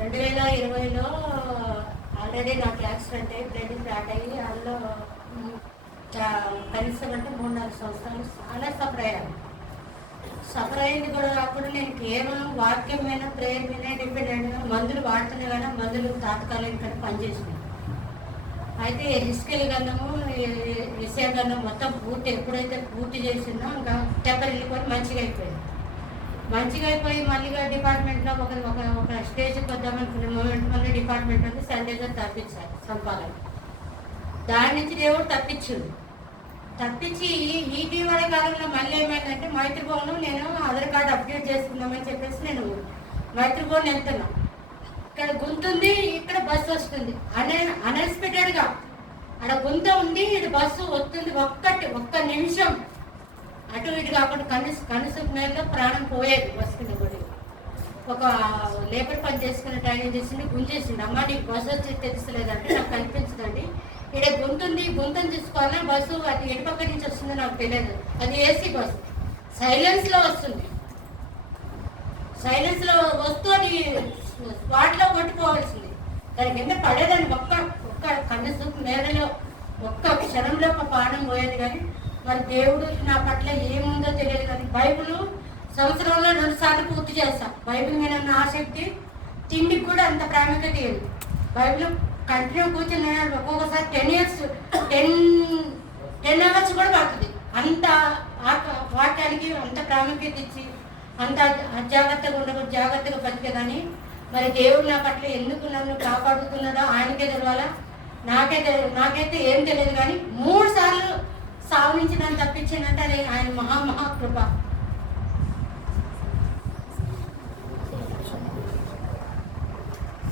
2020లో already నాకు accident అయ్యి blood start అయ్యి అందులో కనీసం అంటే 3-4 సంవత్సరాలు చాలా సఫర్ అయింది కూడా కాకుండా నేను కేవలం వాక్యం మీద ప్రేయర్ మీద డిపెండెంట్గా మందులు వాడుతున్నా కానీ మందులు తాత్కాలికంగా పనిచేసినాయి. అయితే హిస్కెల్ గంధము విషయ గంధం మొత్తం ఎప్పుడైతే పూర్తి చేసిందో ఇంకా టెంపర్ వెళ్ళిపోయి మంచిగా అయిపోయి మళ్ళీ డిపార్ట్మెంట్లో ఒక స్టేజ్కి వద్దామనుకునే మూమెంట్ మళ్ళీ డిపార్ట్మెంట్లో శానిటైజర్ తప్పించారు సంపాలని. దాని నుంచి దేవుడు తప్పించి ఇటీవల కాలంలో మళ్ళీ ఏమైందంటే మైత్రిభవనం నేను ఆధార్ కార్డు అప్డేట్ చేసుకుందామని చెప్పేసి నేను మైత్రిభవన్ వెళ్తున్నా. ఇక్కడ గుంతుంది, ఇక్కడ బస్సు వస్తుంది. అన్ఎక్స్పెక్టెడ్గా అక్కడ గుంత ఉంది, ఇటు బస్సు వస్తుంది. ఒక్క నిమిషం అటు ఇటు కాకుండా కనుసు మేరలో ప్రాణం పోయేది. బస్సుకుని కూడా ఒక లేబర్ పని చేసుకునే టైం చేసింది, గుంజేసింది. అమ్మ నీకు బస్సు వచ్చి తెలుస్తలేదంటే నాకు కనిపించదండి, ఇక్కడ గుంతను తీసుకోవాలని బస్సు అది ఎటు పక్క నుంచి వస్తుందో నాకు తెలియదు. అది ఏసీ బస్సు సైలెన్స్లో వస్తుంది. సైలెన్స్లో వస్తూ అది స్పాట్లో కొట్టుకోవాల్సింది. దాని కింద పడేదాన్ని ఒక్క కన్ను మేరలో ఒక్క క్షణంలో ఒక ప్రాణం పోయేది. కానీ మరి దేవుడు నా పట్ల ఏముందో తెలియదు. కానీ బైబిల్ సంవత్సరంలో 2 సార్లు పూర్తి చేస్తాం. బైబిల్ మీద ఉన్న ఆసక్తి తిండికి కూడా అంత ప్రాముఖ్యత లేదు. బైబిల్ కంటిన్యూ కూర్చుని ఒక్కొక్కసారి 10 అవర్స్ కూడా పడుతుంది. అంత వాక్యానికి అంత ప్రాముఖ్యత ఇచ్చి అంత అజాగ్రత్తగా ఉండకూడదు, జాగ్రత్తగా బతికేదని. మరి దేవుడు నా పట్ల ఎందుకు నన్ను కాపాడుతున్నాడో ఆయనకే తెలవాలా, నాకైతే ఏం తెలియదు. కానీ 3 సార్లు సాగు నుంచి నన్ను తప్పించిందంటే అది ఆయన మహాకృప.